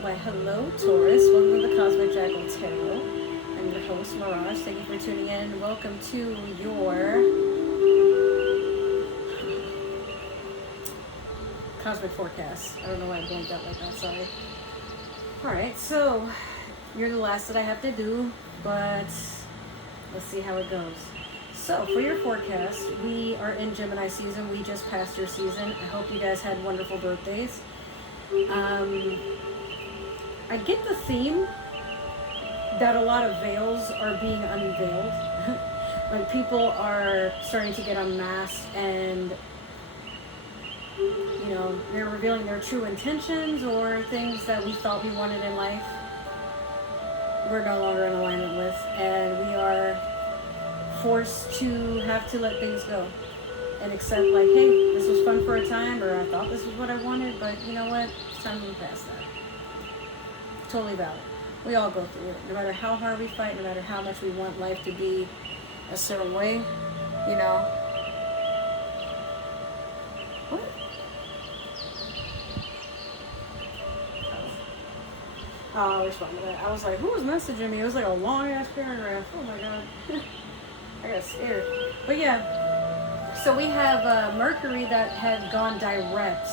Why, hello, Taurus. Welcome to the Cosmic Jackal Tarot. I'm your host, Mirage. Thank you for tuning in, and welcome to your Cosmic Forecast. I don't know why I blanked out like that, sorry. Alright, so you're the last that I have to do, but let's see how it goes. So, for your forecast, we are in Gemini season. We just passed your season. I hope you guys had wonderful birthdays. I get the theme that a lot of veils are being unveiled. Like people are starting to get unmasked and, you know, they're revealing their true intentions or things that we thought we wanted in life. We're no longer in alignment with, and we are forced to have to let things go and accept, like, hey, this was fun for a time, or I thought this was what I wanted, but you know what? It's time to move past that. Totally valid. We all go through it. No matter how hard we fight, no matter how much we want life to be a certain way, you know. What? Oh, I'll respond to that. I was like, who was messaging me? It was like a long ass paragraph. Oh my god. I got scared. But yeah. So we have Mercury that had gone direct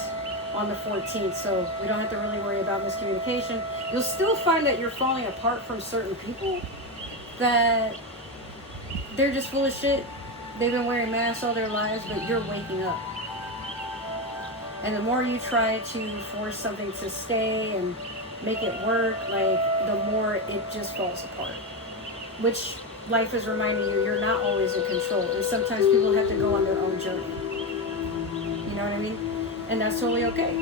on the 14th, so we don't have to really worry about miscommunication. You'll still find that you're falling apart from certain people, that they're just full of shit. They've been wearing masks all their lives, but you're waking up. And the more you try to force something to stay and make it work, like, the more it just falls apart. Which life is reminding you, you're not always in control. And sometimes people have to go on their own journey. You know what I mean? And that's totally okay.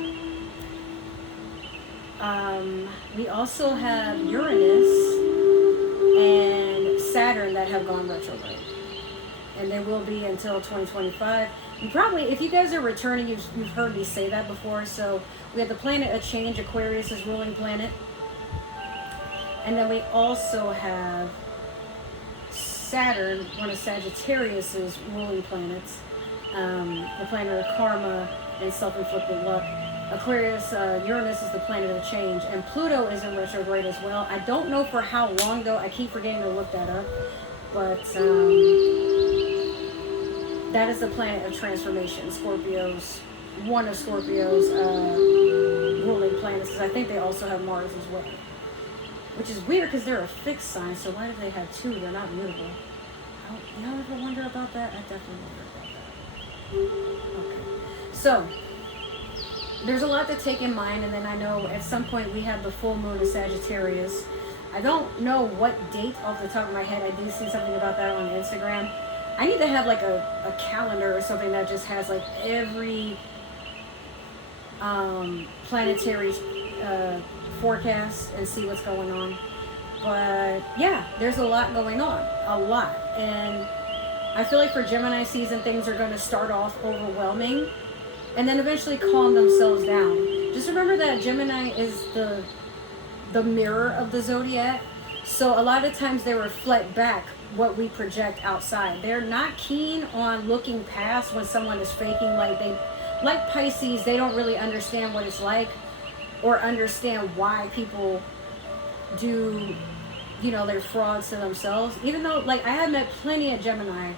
We also have Uranus and Saturn that have gone retrograde. And they will be until 2025. You probably, if you guys are returning, you've heard me say that before. So we have the planet of change, Aquarius is ruling planet. And then we also have Saturn, one of Sagittarius's ruling planets. The planet of karma and self-inflicted luck. Aquarius, Uranus is the planet of change, and Pluto is in retrograde as well. I don't know for how long though. I keep forgetting to look that up, but that is the planet of transformation. Scorpio's, one of Scorpio's ruling planets, because I think they also have Mars as well, which is weird because they're a fixed sign. So why do they have two? They're not mutable. Y'all ever wonder about that? I definitely wonder about that. Okay. So, there's a lot to take in mind, and then I know at some point we have the full moon of Sagittarius. I don't know what date off the top of my head. I did see something about that on Instagram. I need to have like a calendar or something that just has like every planetary forecast and see what's going on. But yeah, there's a lot going on. A lot. And I feel like for Gemini season, things are going to start off overwhelming and then eventually calm themselves down. Just remember that Gemini is the mirror of the zodiac. So a lot of times they reflect back what we project outside. They're not keen on looking past when someone is faking. Like Pisces, they don't really understand what it's like or understand why people do, you know, they're frauds to themselves. Even though, like, I have met plenty of Gemini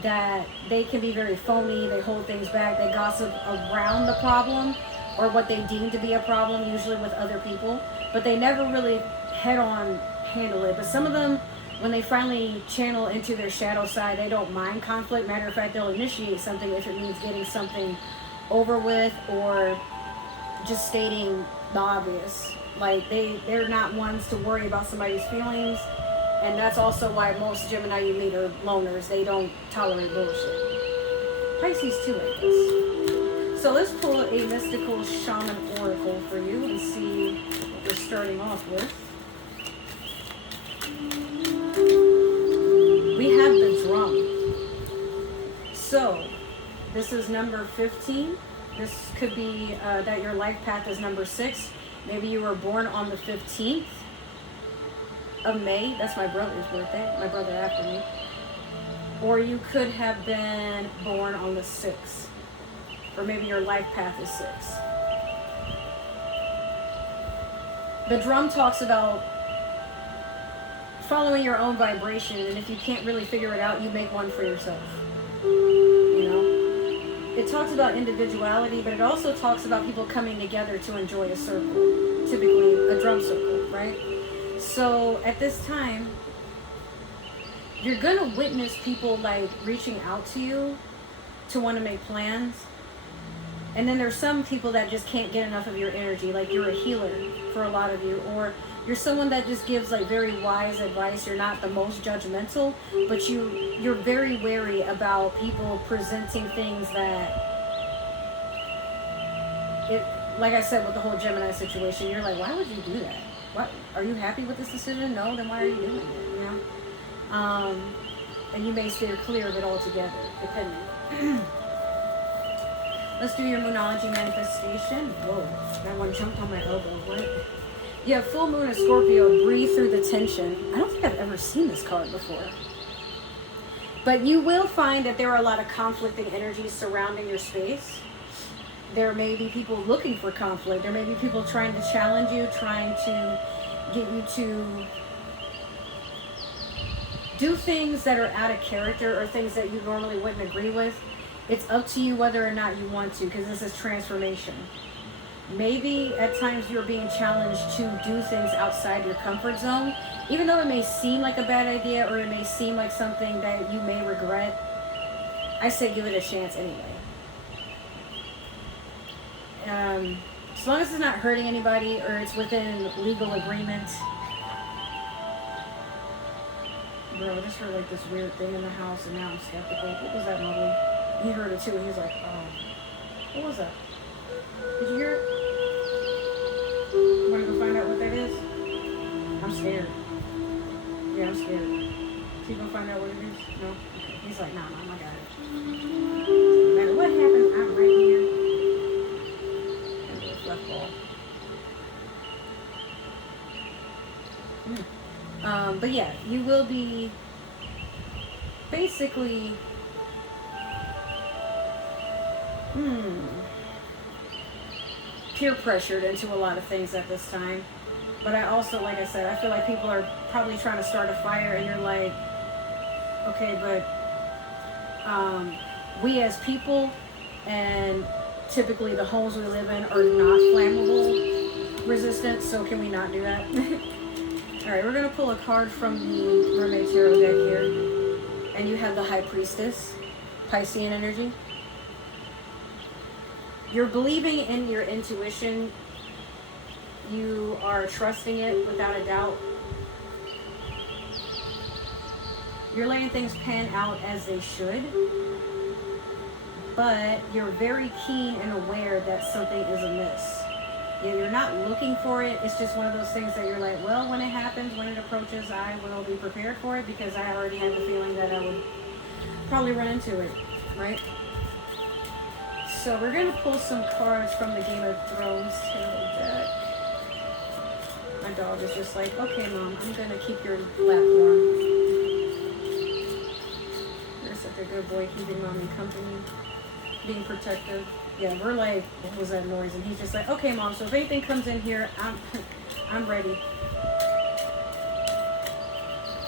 that they can be very phony, they hold things back, they gossip around the problem or what they deem to be a problem, usually with other people, but they never really head-on handle it. But some of them, when they finally channel into their shadow side, they don't mind conflict. Matter of fact, they'll initiate something if it means getting something over with or just stating the obvious. Like, they're not ones to worry about somebody's feelings. And that's also why most Gemini you meet are loners. They don't tolerate bullshit. Pisces too, I guess. So let's pull a mystical shaman oracle for you and see what we're starting off with. We have the drum. So this is number 15. This could be that your life path is number 6. Maybe you were born on the 15th. Of May. That's my brother's birthday, my brother after me. Or you could have been born on the 6th, or maybe your life path is 6. The drum talks about following your own vibration, and if you can't really figure it out, you make one for yourself. You know? It talks about individuality, but it also talks about people coming together to enjoy a circle, typically a drum circle, right? So at this time, you're gonna witness people like reaching out to you to want to make plans. And then there's some people that just can't get enough of your energy, like you're a healer for a lot of you, or you're someone that just gives like very wise advice. You're not the most judgmental, but you're very wary about people presenting things that, like I said with the whole Gemini situation, you're like, why would you do that? What, are you happy with this decision? No, then why are you doing it? You know, and you may steer clear of it altogether, depending. Let's do your Moonology manifestation. Whoa, that one jumped on my elbow. What? You have full moon of Scorpio. Breathe through the tension. I don't think I've ever seen this card before. But you will find that there are a lot of conflicting energies surrounding your space. There may be people looking for conflict. There may be people trying to challenge you, trying to get you to do things that are out of character or things that you normally wouldn't agree with. It's up to you whether or not you want to, because this is transformation. Maybe at times you're being challenged to do things outside your comfort zone, even though it may seem like a bad idea or it may seem like something that you may regret. I say give it a chance anyway. As long as it's not hurting anybody or it's within legal agreement. Bro, I just heard like this weird thing in the house and now I'm skeptical. What was that, Mowgli? He heard it too and he was like, oh, what was that? Did you hear it? You want to go find out what that is? I'm scared. Yeah, I'm scared. So you gonna find out what it is? No? Okay. He's like, nah, I got it. No matter what happens, I'm right here. And a fluff ball. But yeah, you will be basically peer pressured into a lot of things at this time. But I also, like I said, I feel like people are probably trying to start a fire and you're like, okay, but we as people and typically the homes we live in are not flammable resistant, so can we not do that? Alright, we're going to pull a card from the Mermaid Tarot deck here. And you have the High Priestess, Piscean energy. You're believing in your intuition. You are trusting it without a doubt. You're letting things pan out as they should. But you're very keen and aware that something is amiss. You're not looking for it. It's just one of those things that you're like, well, when it happens, when it approaches, I will be prepared for it because I already have a feeling that I would probably run into it, right? So we're going to pull some cards from the Game of Thrones tarot deck. My dog is just like, okay, Mom, I'm going to keep your lap warm. You're such a good boy, keeping Mommy company, being protective. Yeah, we're like, what was that noise? And he's just like, okay, Mom, so if anything comes in here, I'm ready.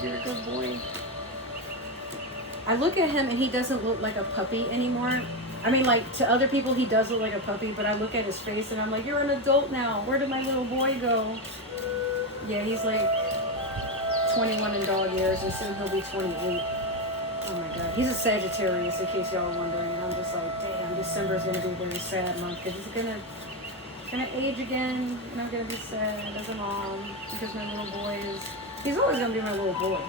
You're a good boy. I look at him and he doesn't look like a puppy anymore. I mean, like, to other people, he does look like a puppy, but I look at his face and I'm like, you're an adult now. Where did my little boy go? Yeah, he's like 21 in dog years, and soon he'll be 28. Oh my God. He's a Sagittarius, in case y'all are wondering. And I'm just like, damn, December is going to be a very sad month because he's going to age again, and I'm going to be sad as a mom because my little boy is, he's always going to be my little boy.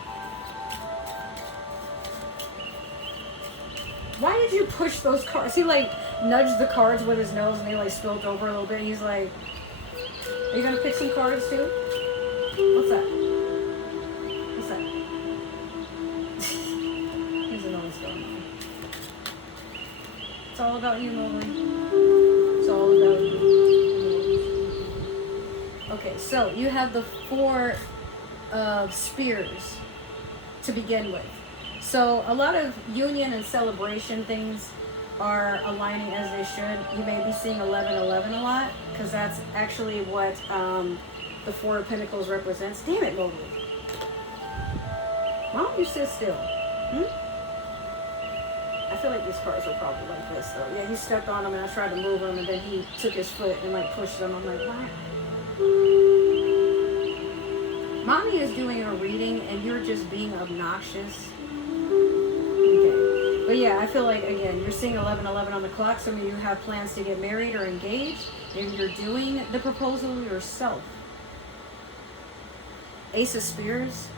Why did you push those cards? He like nudged the cards with his nose and they like spilled over a little bit. He's like, are you going to pick some cards too? What's that? What's that? He doesn't know what's going on. It's all about you, Mowgli. It's all about you. Okay, so you have the Four of Spears to begin with. So a lot of union and celebration things are aligning as they should. You may be seeing 1111 a lot because that's actually what the Four of Pentacles represents. Damn it, Mowgli. Why don't you sit still? I feel like these cards were probably like this, though. Yeah, he stepped on them, and I tried to move him, and then he took his foot and, like, pushed them. I'm like, why? Mommy is doing a reading, and you're just being obnoxious. Okay. But, yeah, I feel like, again, you're seeing 11:11 on the clock. Some of you have plans to get married or engaged. Maybe you're doing the proposal yourself. Ace of Spears.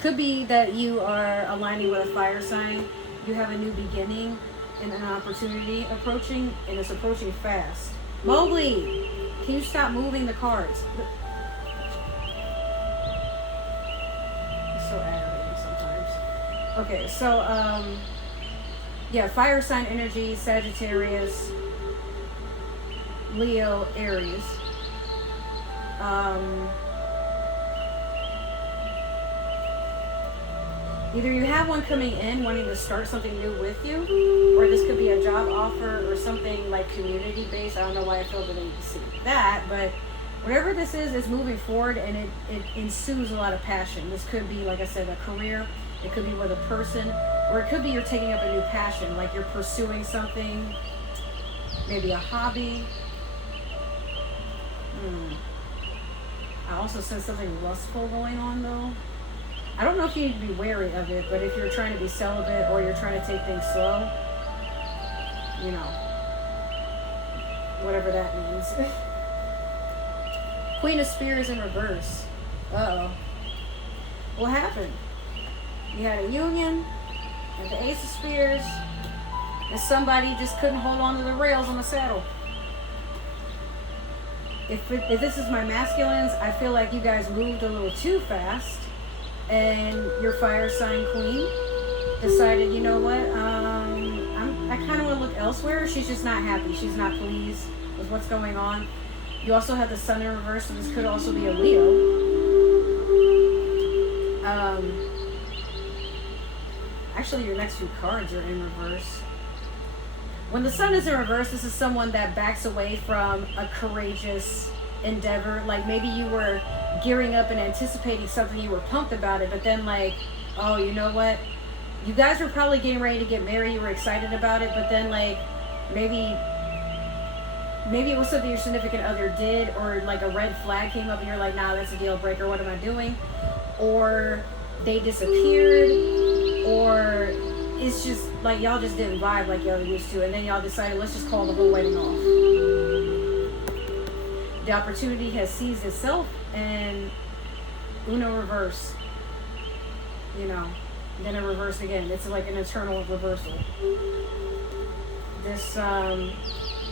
Could be that you are aligning with a fire sign. You have a new beginning and an opportunity approaching, and it's approaching fast. Mowgli, can you stop moving the cards? It's so aggravating sometimes. Okay, so, yeah, fire sign energy, Sagittarius, Leo, Aries. Either you have one coming in wanting to start something new with you, or this could be a job offer or something like community-based. I don't know why I feel that I need to see that, but whatever this is moving forward, and it ensues a lot of passion. This could be, like I said, a career. It could be with a person, or it could be you're taking up a new passion, like you're pursuing something, maybe a hobby. I also sense something lustful going on, though. I don't know if you need to be wary of it, but if you're trying to be celibate or you're trying to take things slow, you know, whatever that means. Queen of Spears in reverse. Uh-oh. What happened? You had a union, and the Ace of Spears, and somebody just couldn't hold on to the rails on the saddle. If this is my masculines, I feel like you guys moved a little too fast. And your fire sign queen decided, you know what, I kind of want to look elsewhere. She's just not happy. She's not pleased with what's going on. You also have the sun in reverse, so this could also be a Leo. Actually, your next few cards are in reverse. When the sun is in reverse, this is someone that backs away from a courageous endeavor. Like maybe you were gearing up and anticipating something, you were pumped about it, but then like, oh, you know what, you guys were probably getting ready to get married, you were excited about it, but then like maybe it was something your significant other did, or like a red flag came up and you're like, nah, that's a deal breaker, what am I doing? Or they disappeared, or it's just like y'all just didn't vibe like y'all used to, and then y'all decided, let's just call the whole wedding off. The opportunity has seized itself, and Uno reverse, you know, then a reverse again. It's like an eternal reversal. This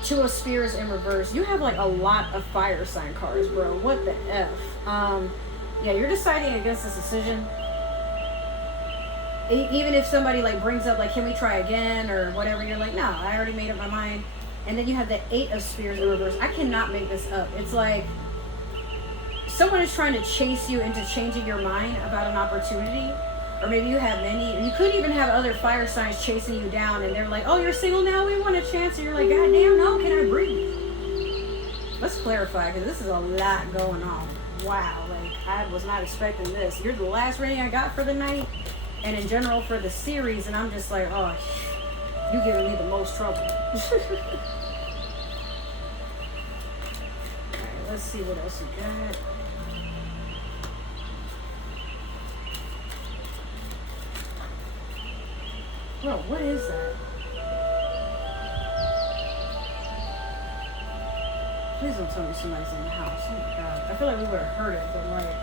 Two of Spears in reverse. You have like a lot of fire sign cards, bro. What the F? Yeah, you're deciding against this decision. Even if somebody like brings up like, can we try again or whatever, you're like, no, I already made up my mind. And then you have the Eight of Spears in reverse. I cannot make this up. It's like someone is trying to chase you into changing your mind about an opportunity. Or maybe you have many. You could even have other fire signs chasing you down, and they're like, oh, you're single now? We want a chance. And you're like, God damn, no, can I breathe? Let's clarify, because this is a lot going on. Wow, like, I was not expecting this. You're the last reading I got for the night, and in general for the series, and I'm just like, oh, you giving me the most trouble. Alright, let's see what else you got. Bro, what is that? Please don't tell me somebody's in the house. Oh my god. I feel like we would have heard it, but like,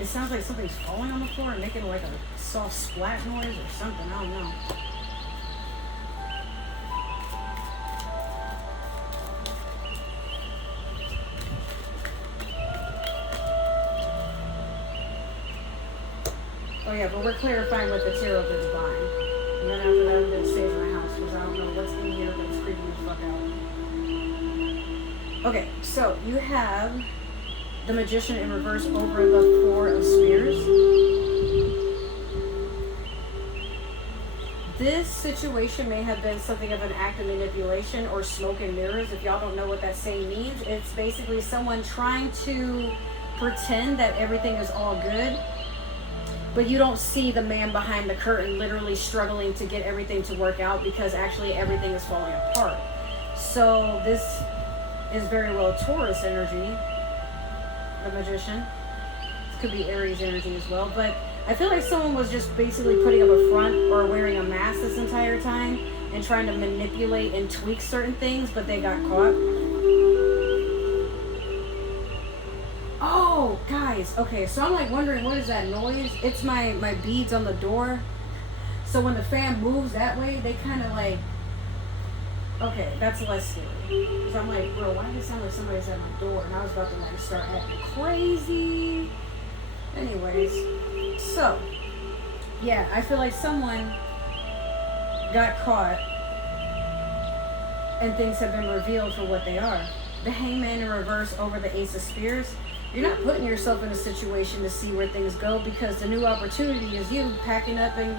it sounds like something's falling on the floor and making like a soft splat noise or something. I don't know. Oh yeah, but we're clarifying with the Tarot of the Divine. And then after that, I'm going to stay in my house because I don't know what's in here, but it's creeping the fuck out. Okay, so you have the Magician in reverse over the Four of Spears. this situation may have been something of an act of manipulation or smoke and mirrors. If y'all don't know what that saying means, it's basically someone trying to pretend that everything is all good, but you don't see the man behind the curtain literally struggling to get everything to work out, because actually everything is falling apart. So this is very well Taurus energy, the Magician. This could be Aries energy as well, but I feel like someone was just basically putting up a front or wearing a mask this entire time and trying to manipulate and tweak certain things, but they got caught. Oh, guys. Okay, so I'm like wondering, what is that noise? It's my beads on the door. So when the fan moves that way, they kind of like... Okay, that's less scary. So I'm like, bro, why does it sound like somebody's at my door? And I was about to like start acting crazy. Anyways, so yeah, I feel like someone got caught and things have been revealed for what they are. The Hangman in reverse over the Ace of Spears. You're not putting yourself in a situation to see where things go, because the new opportunity is you packing up and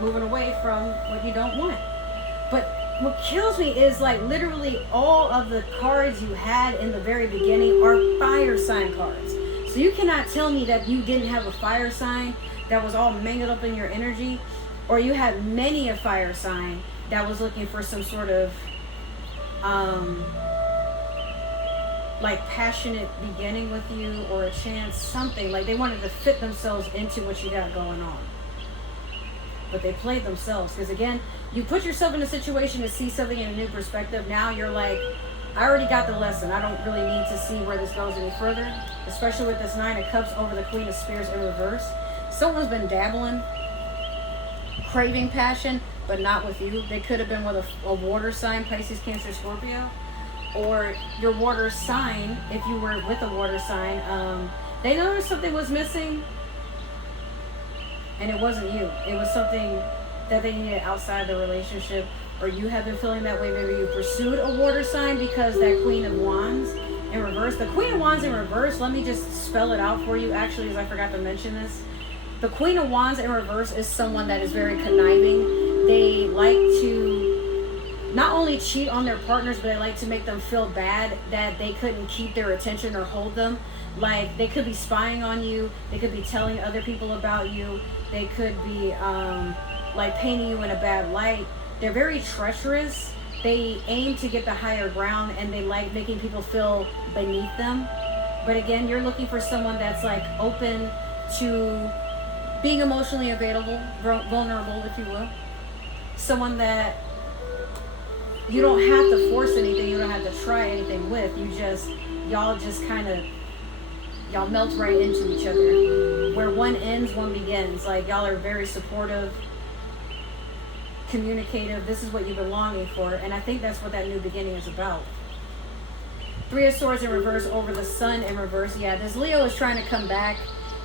moving away from what you don't want. But what kills me is like literally all of the cards you had in the very beginning are fire sign cards. So you cannot tell me that you didn't have a fire sign that was all mangled up in your energy, or you had many a fire sign that was looking for some sort of like passionate beginning with you, or a chance, something like they wanted to fit themselves into what you got going on, but they played themselves. Because again, you put yourself in a situation to see something in a new perspective. Now you're like, I already got the lesson, I don't really need to see where this goes any further. Especially with this Nine of Cups over the Queen of Spears in reverse. Someone's been dabbling, craving passion, but not with you. They could have been with a water sign, Pisces, Cancer, Scorpio. Or your water sign, if you were with a water sign, they noticed something was missing, and it wasn't you. It was something that they needed outside the relationship, or you have been feeling that way. Maybe you pursued a water sign because that Queen of Wands in reverse. The Queen of Wands in reverse, let me just spell it out for you, actually, as I forgot to mention this. The Queen of Wands in reverse is someone that is very conniving. They like to not only cheat on their partners, but they like to make them feel bad that they couldn't keep their attention or hold them. Like, they could be spying on you. They could be telling other people about you. They could be like painting you in a bad light. They're very treacherous. They aim to get the higher ground, and they like making people feel beneath them. But again, you're looking for someone that's like open to being emotionally available, vulnerable, if you will. Someone that you don't have to force anything, you don't have to try anything with. Y'all just kind of, y'all melt right into each other. Where one ends, one begins. Like, y'all are very supportive, communicative. This is what you've been longing for, and I think that's what that new beginning is about. Three of Swords in reverse over the Sun in reverse. Yeah, this Leo is trying to come back,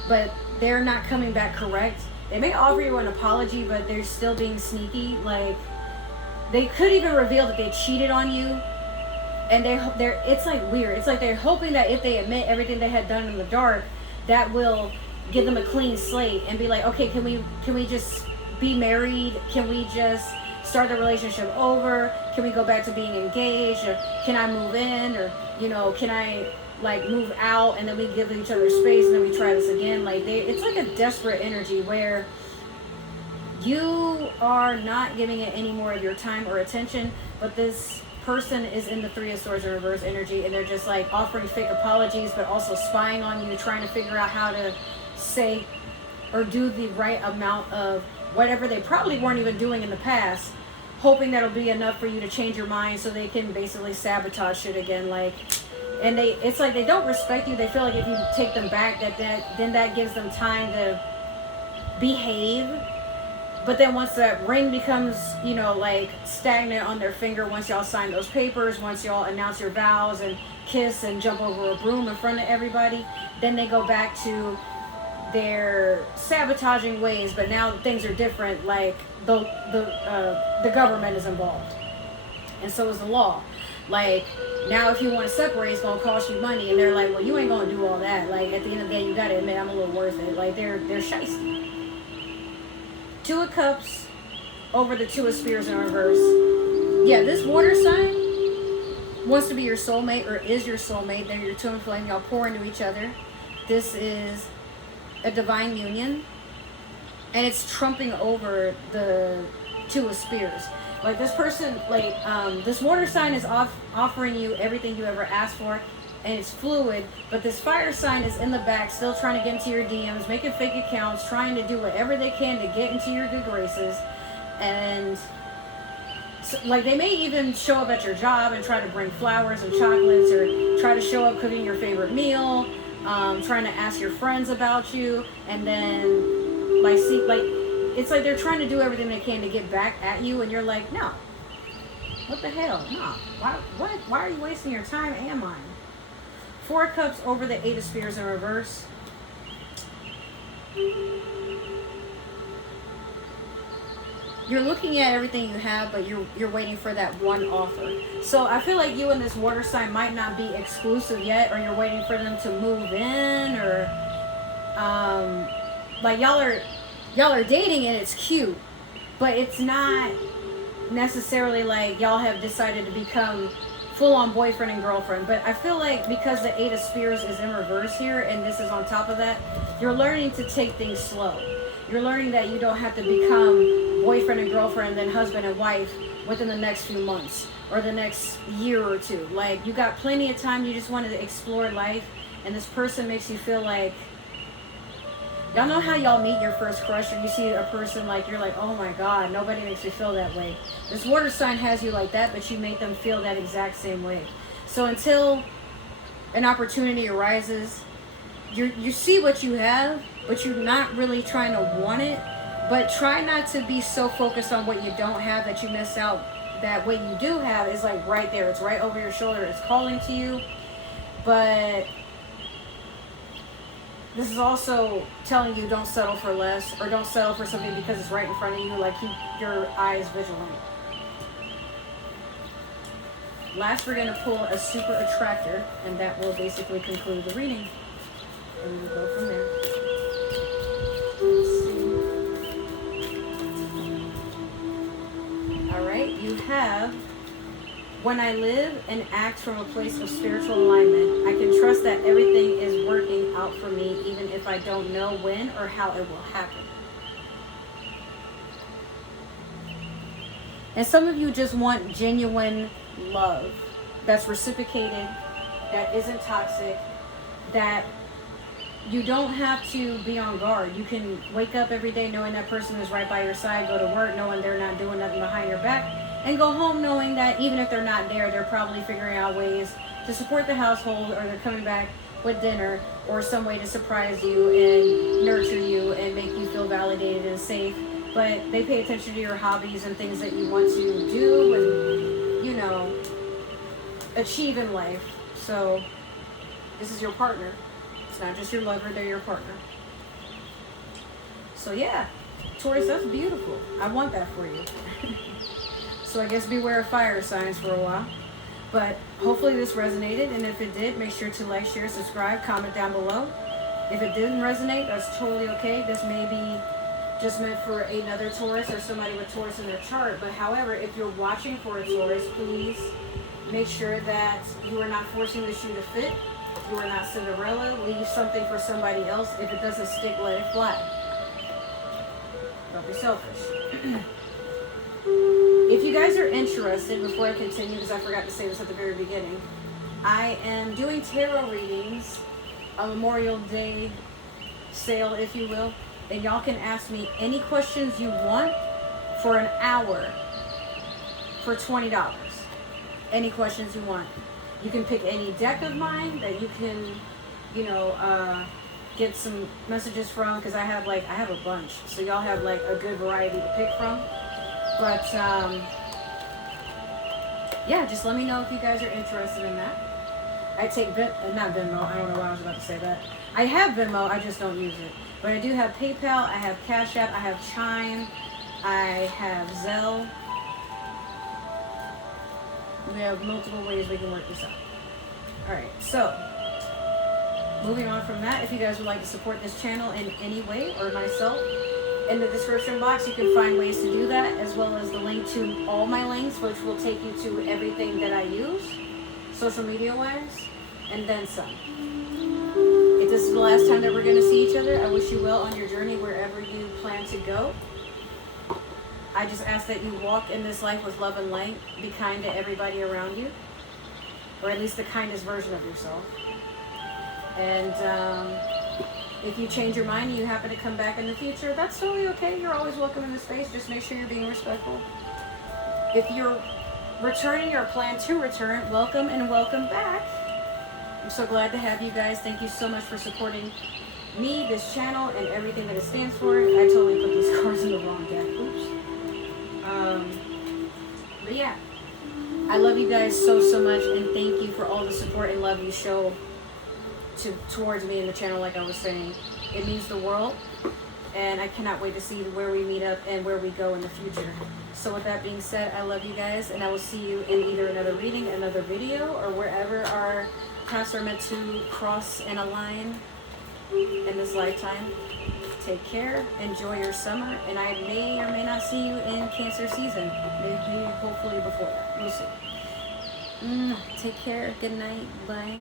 but they're not coming back correct. They may offer you an apology, but they're still being sneaky. Like, they could even reveal that they cheated on you, and they're it's like weird. It's like they're hoping that if they admit everything they had done in the dark, that will give them a clean slate and be like, okay, can we just be married? Can we just start the relationship over? Can we go back to being engaged? Or can I move in? Or, you know, can I like move out and then we give each other space and then we try this again? Like, it's like a desperate energy where you are not giving it any more of your time or attention, but this person is in the Three of Swords in reverse energy, and they're just like offering fake apologies, but also spying on you, trying to figure out how to say or do the right amount of whatever they probably weren't even doing in the past, hoping that'll be enough for you to change your mind so they can basically sabotage shit again. Like, and it's like they don't respect you. They feel like if you take them back, then that gives them time to behave. But then once that ring becomes, you know, like stagnant on their finger, once y'all sign those papers, once y'all announce your vows and kiss and jump over a broom in front of everybody, then they go back to their sabotaging ways. But now things are different. Like, the government is involved, and so is the law. Like, now if you want to separate, it's gonna cost you money, and they're like, well, you ain't gonna do all that. Like, at the end of the day, you gotta admit, I'm a little worth it. Like, they're shiesty. Two of Cups over the Two of Spears in reverse. Yeah, this water sign wants to be your soulmate or is your soulmate. They're your twin flame. Y'all pour into each other. This is a divine union. And it's trumping over the Two of Spears. Like this person, like this water sign is offering you everything you ever asked for. And it's fluid. But this fire sign is in the back, still trying to get into your DMs, making fake accounts, trying to do whatever they can to get into your good graces. And so, like they may even show up at your job and try to bring flowers and chocolates, or try to show up cooking your favorite meal, trying to ask your friends about you, and then like see, like it's like they're trying to do everything they can to get back at you, and you're like, no, what the hell, no, why are you wasting your time and mine? Four of Cups over the Eight of Spears in reverse. You're looking at everything you have, but you're waiting for that one offer. So I feel like you and this water sign might not be exclusive yet, or you're waiting for them to move in, or like y'all are dating and it's cute, but it's not necessarily like y'all have decided to become full-on boyfriend and girlfriend. But I feel like because the Eight of Spears is in reverse here, and this is on top of that, you're learning to take things slow. You're learning that you don't have to become boyfriend and girlfriend, then husband and wife within the next few months or the next year or two. Like, you got plenty of time. You just wanted to explore life, and this person makes you feel like, y'all know how y'all meet your first crush, or you see a person like, you're like, oh my God, nobody makes me feel that way. This water sign has you like that, but you make them feel that exact same way. So until an opportunity arises, you see what you have, but you're not really trying to want it. But try not to be so focused on what you don't have that you miss out that what you do have is like right there. It's right over your shoulder. It's calling to you. But this is also telling you don't settle for less, or don't settle for something because it's right in front of you. Like, keep your eyes vigilant. Last, we're going to pull a super attractor, and that will basically conclude the reading. And we will go from there. Let's see. All right, you have, when I live and act from a place of spiritual alignment, I can trust that everything is working out for me, even if I don't know when or how it will happen. And some of you just want genuine love that's reciprocated, that isn't toxic, that you don't have to be on guard. You can wake up every day knowing that person is right by your side, go to work knowing they're not doing nothing behind your back, and go home knowing that even if they're not there, they're probably figuring out ways to support the household, or they're coming back with dinner, or some way to surprise you and nurture you and make you feel validated and safe. But they pay attention to your hobbies and things that you want to do and, you know, achieve in life. So this is your partner. It's not just your lover, they're your partner. So yeah, Taurus, that's beautiful. I want that for you. So I guess beware of fire signs for a while. But hopefully this resonated, and if it did, make sure to like, share, subscribe, comment down below. If it didn't resonate, that's totally okay. This may be just meant for another Taurus or somebody with Taurus in their chart. But however, if you're watching for a Taurus, please make sure that you are not forcing the shoe to fit. You are not Cinderella. Leave something for somebody else. If it doesn't stick, let it fly. Don't be selfish. If you guys are interested, before I continue, because I forgot to say this at the very beginning, I am doing tarot readings, a Memorial Day sale, if you will, and y'all can ask me any questions you want for an hour for $20. Any questions you want. You can pick any deck of mine that you can, you know, get some messages from, because I have a bunch, so y'all have like a good variety to pick from. But yeah, just let me know if you guys are interested in that. I take not Venmo. I don't know why I was about to say that. I have Venmo, I just don't use it. But I do have PayPal, I have Cash App, I have Chime, I have Zelle. We have multiple ways we can work this out. Alright, so moving on from that, if you guys would like to support this channel in any way, or myself, In the description box, you can find ways to do that, as well as the link to all my links, which will take you to everything that I use, social media wise, and then some. If this is the last time that we're going to see each other, I wish you well on your journey wherever you plan to go. I just ask that you walk in this life with love and light. Be kind to everybody around you, or at least the kindest version of yourself. And if you change your mind and you happen to come back in the future, that's totally okay. You're always welcome in the space. Just make sure you're being respectful. If you're returning or plan to return, welcome and welcome back. I'm so glad to have you guys. Thank you so much for supporting me, this channel, and everything that it stands for. I totally put these cards in the wrong deck. Oops. But yeah, I love you guys so much, and thank you for all the support and love you show towards me in the channel. Like I was saying, it means the world, and I cannot wait to see where we meet up and where we go in the future. So with that being said, I love you guys, and I will see you in either another reading, another video, or wherever our paths are meant to cross and align in this lifetime. Take care, enjoy your summer, and I may or may not see you in Cancer season. Maybe, hopefully before that. We'll see. Take care. Good night. Bye.